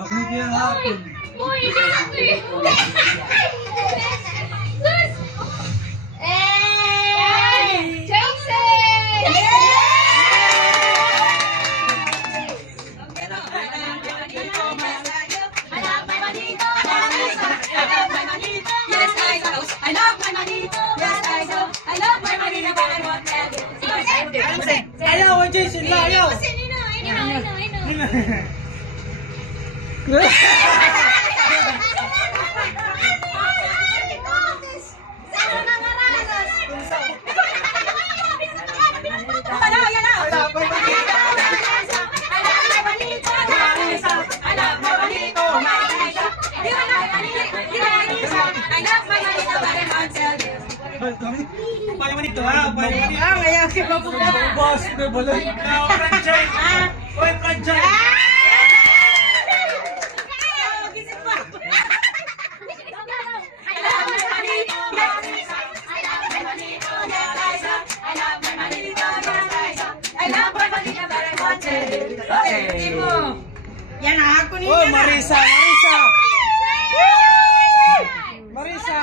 Ako hindi yan hapon. Ayaw, Jason, ayaw! Upaya mo dito ha, upaya mo dito. Ngayon si Papuga. Boss, may balon. Franchise. Oy, franchise. Gising pa. Yan na ako niya. Oh, Marisa, Marisa. Marisa.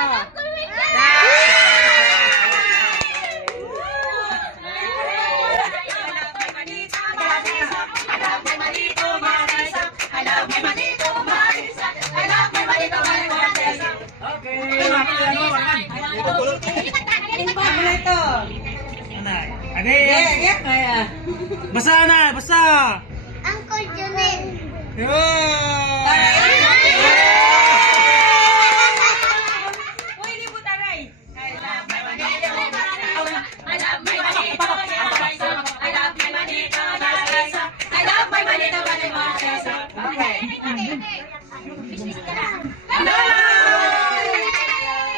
Basa na, basa. Uncle Junel. Uy, di mo taray.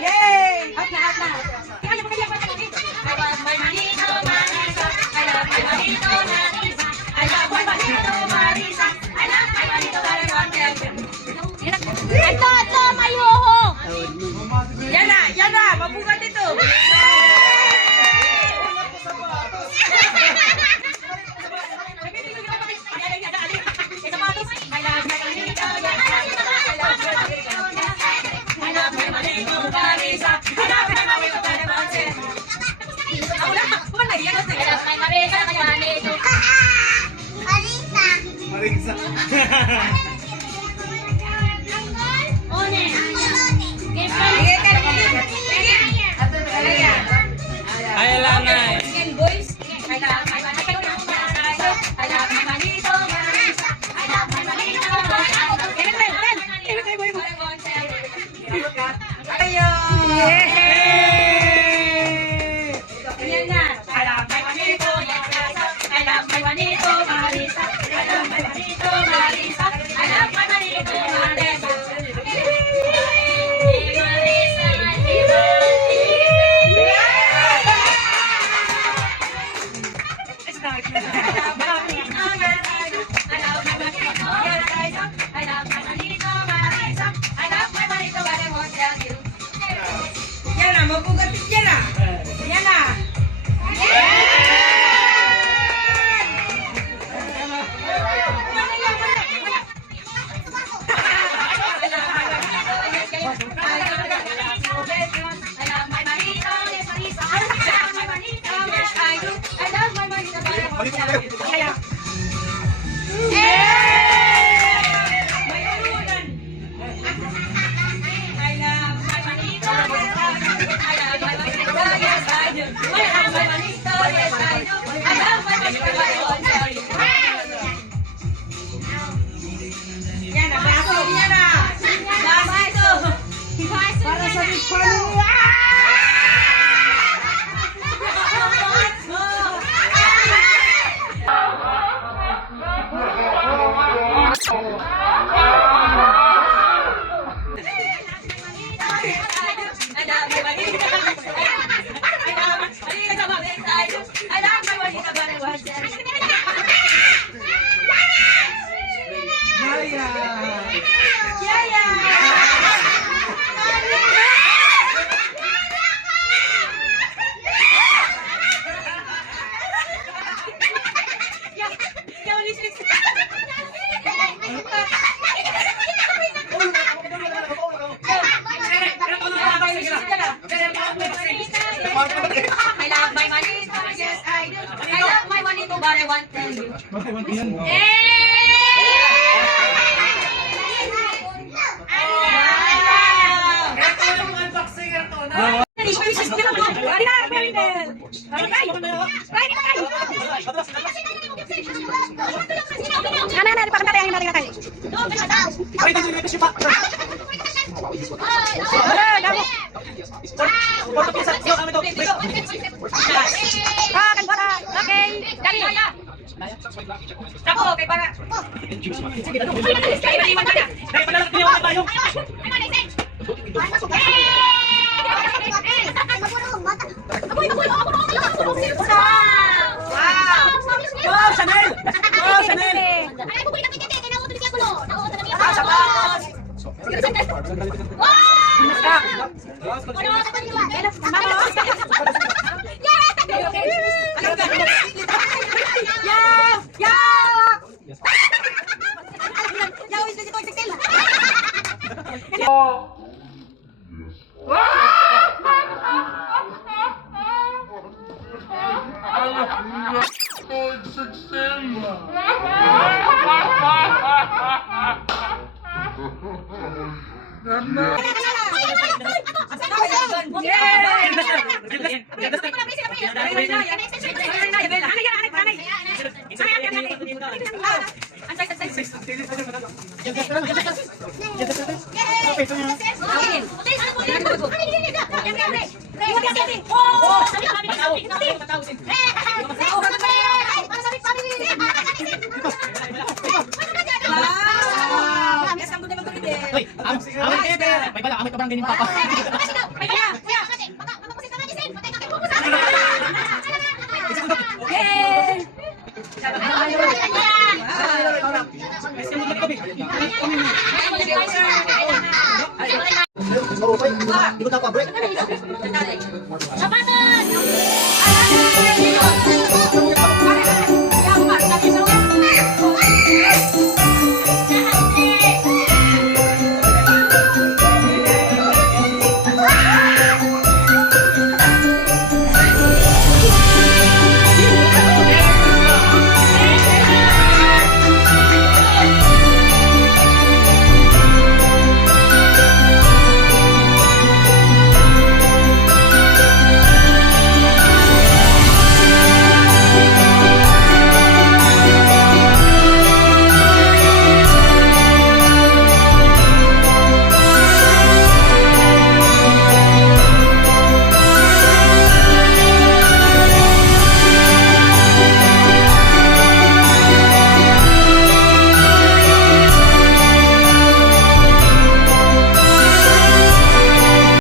Yay! Up na, up na. Ito, mayuho. Yan na, mabugat ito. Marisa. Ay, lanay. Yan na, mabugatit yan na. Yan na. Yan na, baso. Yan na. Baso ito. Para sa big family. Maya. Yaya! but I want to tell you. Ito yung unboxing ito na. Ay, dito yung sipa. Porto pizza. Yo, kami to. Ako, kay para. Dahil pala lang ginawa tayo. Wow, Chanel! Wow, Chanel! Hoy, may bala, amit ka barang ganyan papa. Sabay